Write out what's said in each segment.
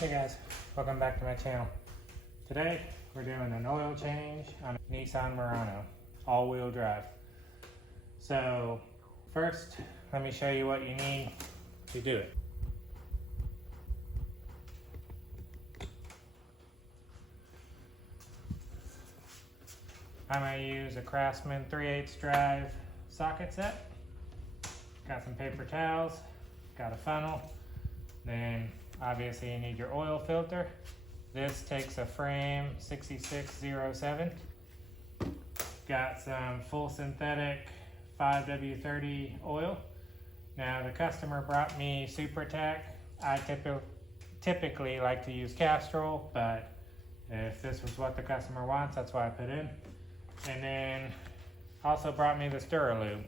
Hey guys, welcome back to my channel. Today we're doing an oil change on a Nissan Murano, all-wheel drive. So first, let me show you what you need to do it. I'm going to use a Craftsman 3/8 drive socket set. Got some paper towels, got a funnel, then obviously you need your oil filter. This takes a Fram 6607. Got some full synthetic 5W30 oil. Now the customer brought me SuperTech. I typically like to use Castrol, but if this was what the customer wants, that's what I put in. And then also brought me the Lube.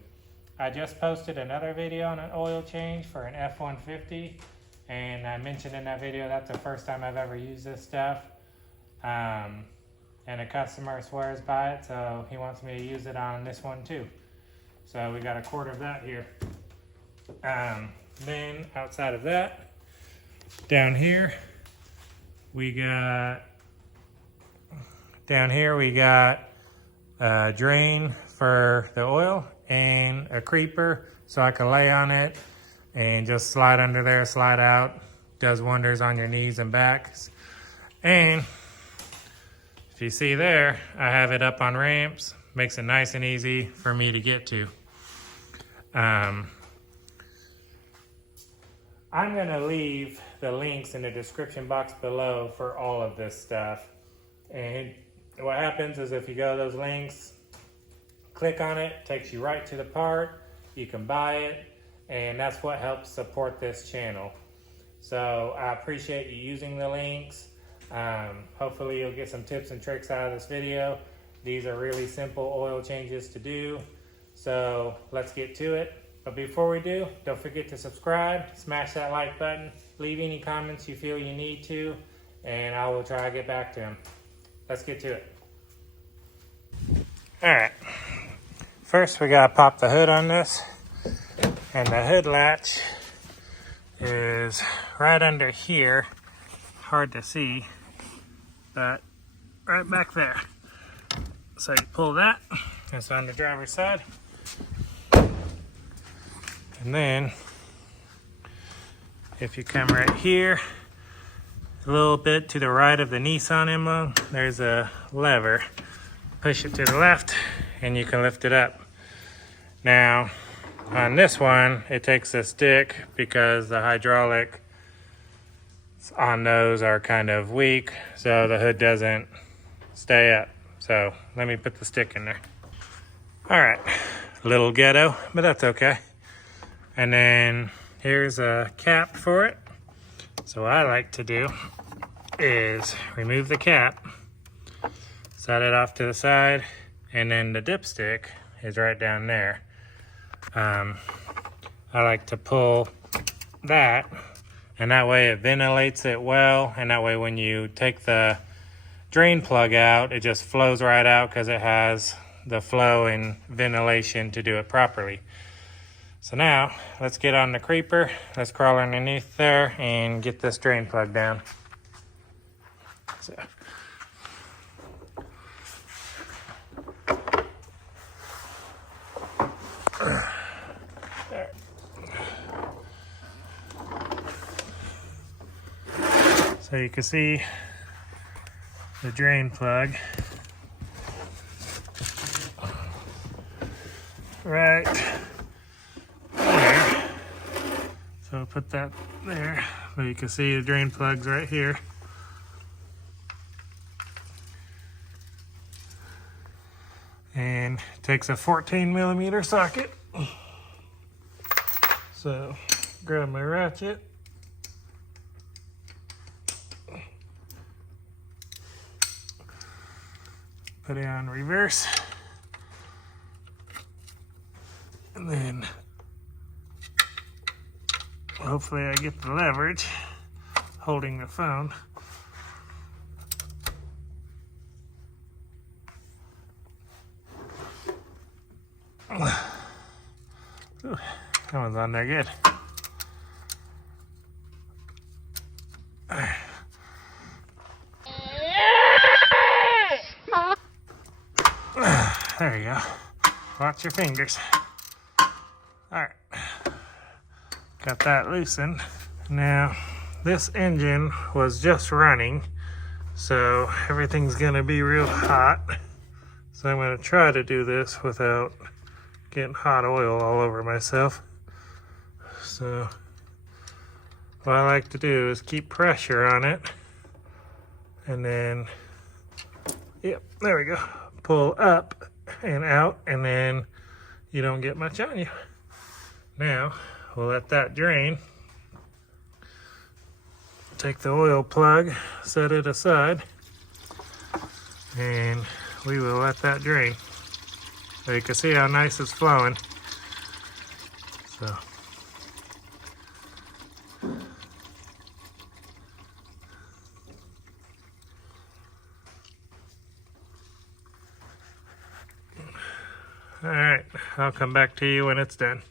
I just posted another video on an oil change for an F150, and I mentioned in that video that's the first time I've ever used this stuff. And a customer swears by it, so he wants me to use it on this one too. So we got a quart of that here. Then outside of that, down here we got a drain for the oil and a creeper so I can lay on it and just slide under there, slide out. Does wonders on your knees and backs. And if you see there, I have it up on ramps. Makes it nice and easy for me to get to. I'm gonna leave the links in the description box below for all of this stuff. And what happens is if you go to those links, click on it, takes you right to the part, you can buy it, and that's what helps support this channel. So I appreciate you using the links. Hopefully you'll get some tips and tricks out of this video. These are really simple oil changes to do. So let's get to it. But before we do, don't forget to subscribe, smash that like button, leave any comments you feel you need to, and I will try to get back to them. Let's get to it. All right. First, we gotta pop the hood on this, and the hood latch is right under here. Hard to see, but right back there. So you pull that, it's on the driver's side. And then, if you come right here, a little bit to the right of the Nissan emblem, there's a lever. Push it to the left, and you can lift it up. Now, on this one, it takes a stick because the hydraulics on those are kind of weak, so the hood doesn't stay up. So let me put the stick in there. All right, a little ghetto, but that's okay. And then here's a cap for it. So what I like to do is remove the cap, set it off to the side, and then the dipstick is right down there. I like to pull that, and that way it ventilates it well, and that way when you take the drain plug out, it just flows right out because it has the flow and ventilation to do it properly. So now, let's get on the creeper, let's crawl underneath there and get this drain plug down. So. There. So you can see the drain plug right there. So put that there, but you can see the drain plug's right here. And it takes a 14mm socket. So grab my ratchet. Put it on reverse. And then hopefully I get the leverage holding the phone. Ooh, that one's on there good. There you go. Watch your fingers. Alright. Got that loosened. Now, this engine was just running, so everything's gonna be real hot. So I'm gonna try to do this without getting hot oil all over myself. So what I like to do is keep pressure on it, and then, yep, there we go. Pull up and out, and then you don't get much on you. Now, we'll let that drain. Take the oil plug, set it aside, and we will let that drain. So you can see how nice it's flowing. So. Alright, I'll come back to you when it's done.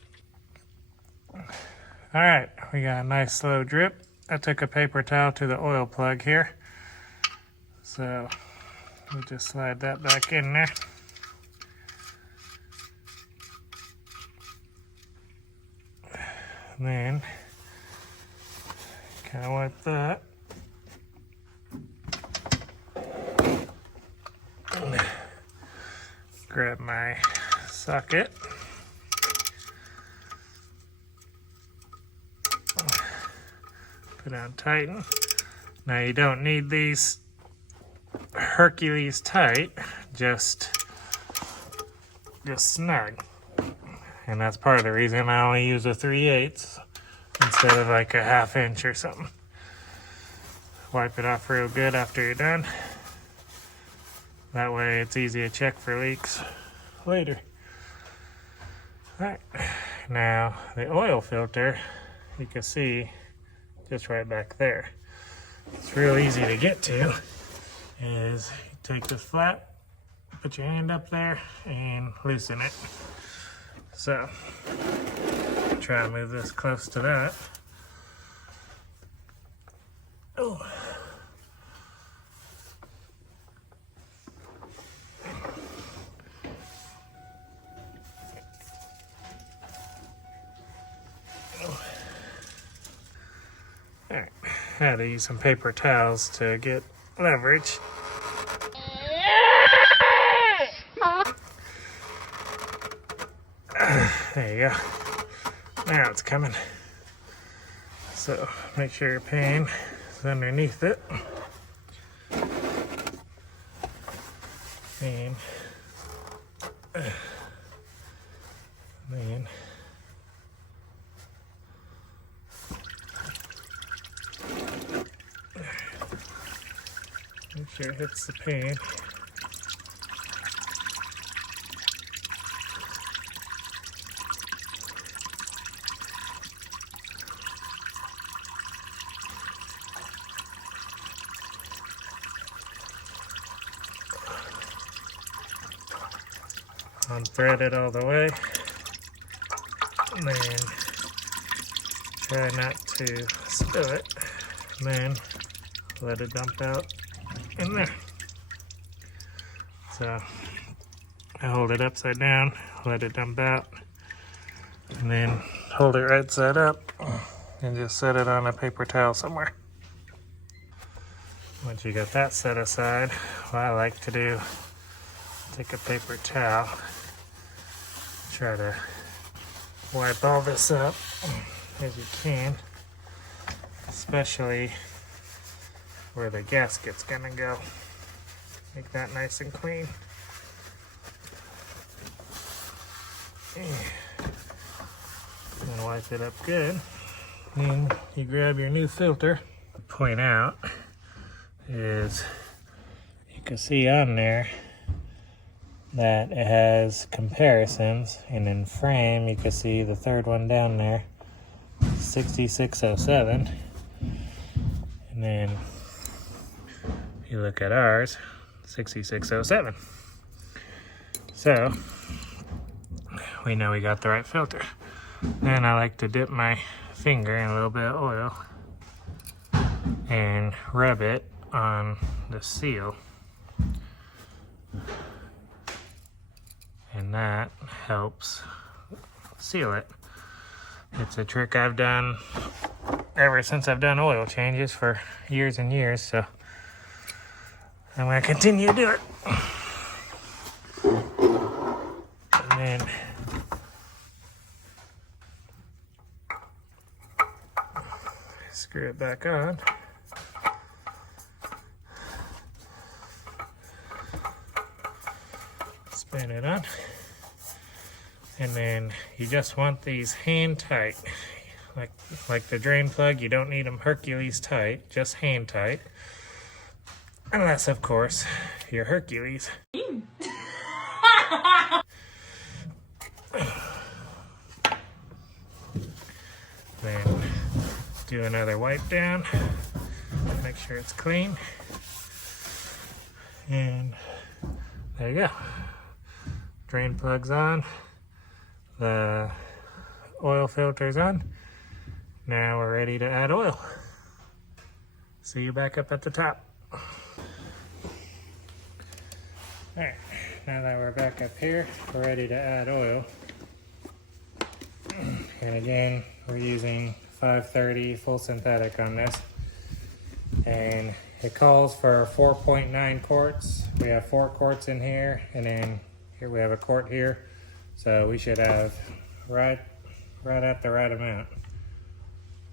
Alright, we got a nice slow drip. I took a paper towel to the oil plug here. So, we'll just slide that back in there. And then, kind of wipe that. Grab my socket. Put on tighten. Now you don't need these Hercules tight, just snug. And that's part of the reason I only use a 3/8 instead of like a 1/2 inch or something. Wipe it off real good after you're done. That way it's easy to check for leaks later. Alright, now the oil filter, you can see just right back there. It's real easy to get to. Is you take this flap, put your hand up there, and loosen it. So, try to move this close to that. Oh. Alright, I had to use some paper towels to get leverage. There you go. Now it's coming. So make sure your pan is underneath it. And then make sure it hits the pan. Unthread it all the way, and then try not to spill it, and then let it dump out in there. So I hold it upside down, let it dump out, and then hold it right side up and just set it on a paper towel somewhere. Once you got that set aside, what I like to do, take a paper towel, try to wipe all this up as you can, especially where the gasket's gonna go. Make that nice and clean. And wipe it up good. Then you grab your new filter. Point out is you can see on there that it has comparisons, and in frame you can see the third one down there, 6607, and then you look at ours, 6607. So we know we got the right filter. Then I like to dip my finger in a little bit of oil and rub it on the seal. and that helps seal it. It's a trick I've done ever since I've done oil changes for years and years, so I'm going to continue to do it. And then screw it back on. Spin it on. And then you just want these hand tight. Like the drain plug, you don't need them Hercules tight, just hand tight. Unless, of course, you're Hercules. Then do another wipe down. Make sure it's clean. And there you go. Drain plug's on. The oil filter's on. Now we're ready to add oil. See you back up at the top. Alright, now that we're back up here, we're ready to add oil. And again, we're using 530 full synthetic on this. And it calls for 4.9 quarts. We have 4 quarts in here, and then here we have a quart here. So we should have right at the right amount.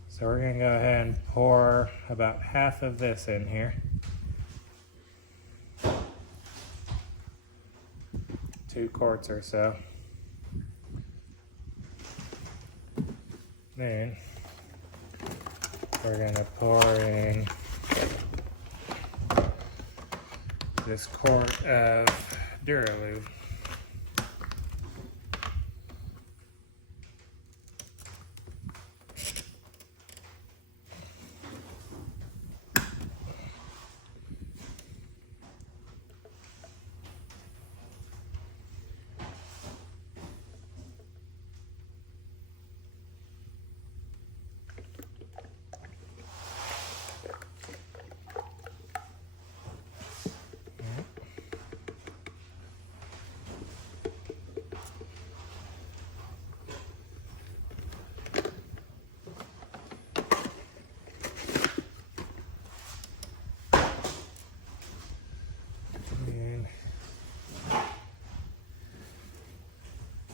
So we're gonna go ahead and pour about half of this in here. 2 quarts or so. Then we're gonna pour in this quart of Duralube.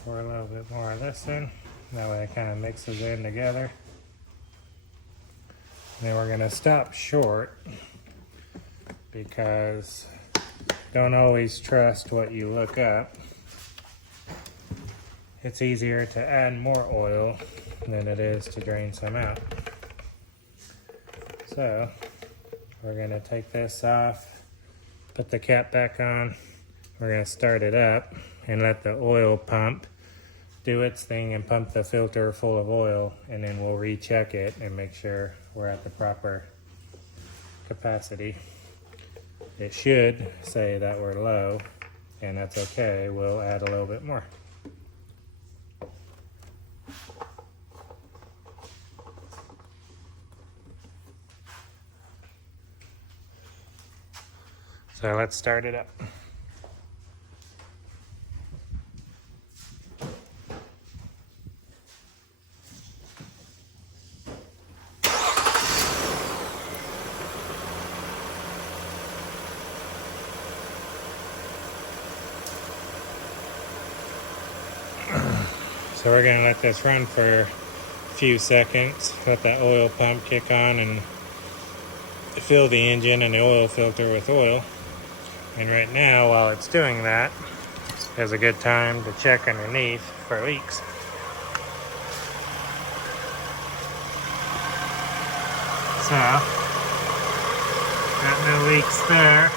Pour a little bit more of this in. That way it kind of mixes in together. And then we're going to stop short because don't always trust what you look up. It's easier to add more oil than it is to drain some out. So we're going to take this off, put the cap back on. We're going to start it up and let the oil pump do its thing and pump the filter full of oil, and then we'll recheck it and make sure we're at the proper capacity. It should say that we're low, and that's okay. We'll add a little bit more. So let's start it up. So we're going to let this run for a few seconds, let that oil pump kick on and fill the engine and the oil filter with oil. And right now, while it's doing that, is a good time to check underneath for leaks. So, got no leaks there,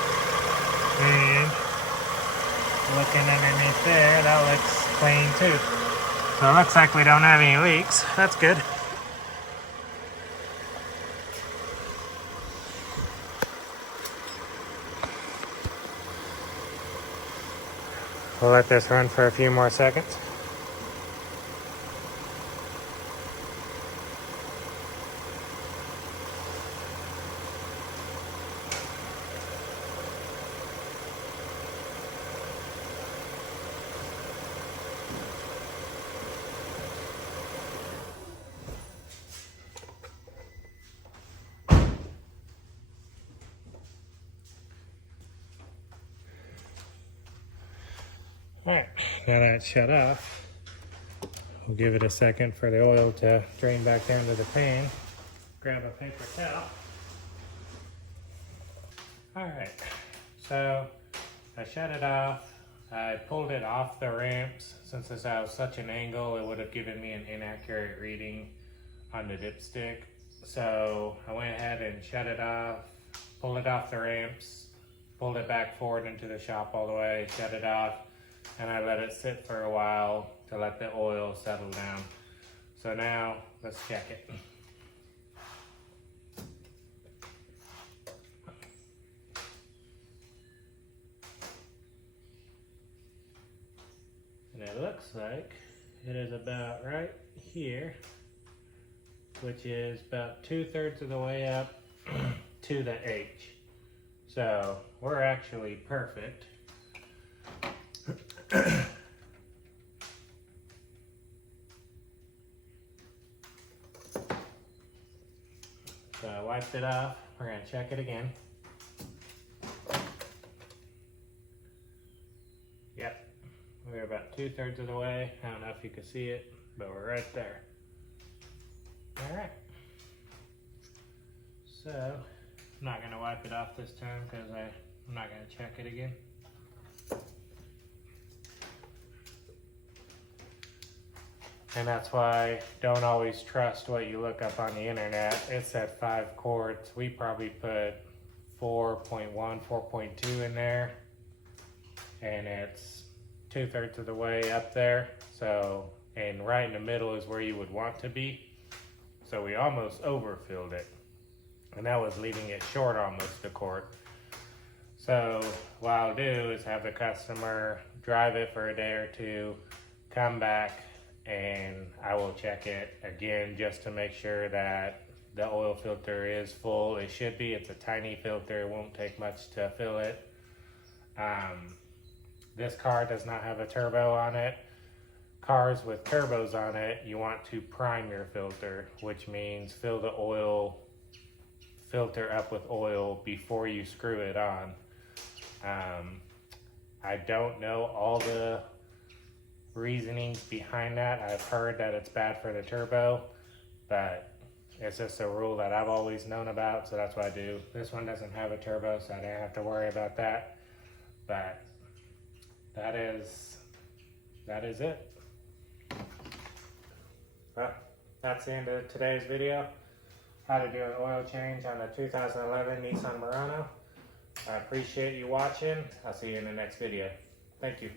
and looking underneath there, that looks clean too. So it looks like we don't have any leaks. That's good. We'll let this run for a few more seconds. Alright, now that it's shut off, we'll give it a second for the oil to drain back down to the pan. Grab a paper towel. Alright, so I shut it off. I pulled it off the ramps. Since this was such an angle, it would have given me an inaccurate reading on the dipstick. So I went ahead and shut it off, pulled it off the ramps, pulled it back forward into the shop all the way, shut it off, and I let it sit for a while to let the oil settle down. So now let's check it. And it looks like it is about right here, which is about 2/3 of the way up to the H. So we're actually perfect. So I wiped it off. We're gonna check it again. Yep. We're about 2/3 of the way. I don't know if you can see it, but we're right there. All right. So I'm not gonna wipe it off this time because I'm not gonna check it again. And that's why don't always trust what you look up on the internet. It said 5 quarts. We probably put 4.1, 4.2 in there, and it's 2/3 of the way up there. So, and right in the middle is where you would want to be. So we almost overfilled it, and that was leaving it short almost a quart. So what I'll do is have the customer drive it for a day or two, come back, and I will check it again just to make sure that the oil filter is full. It should be. It's a tiny filter. It won't take much to fill it. This car does not have a turbo on it. Cars with turbos on it, you want to prime your filter, which means fill the oil filter up with oil before you screw it on. I don't know all the reasonings behind that. I've heard that it's bad for the turbo, but it's just a rule that I've always known about, so that's what I do. This one doesn't have a turbo, so I didn't have to worry about that. But that is it. Well, that's the end of today's video. How to do an oil change on a 2011 Nissan Murano. I appreciate you watching. I'll see you in the next video. Thank you.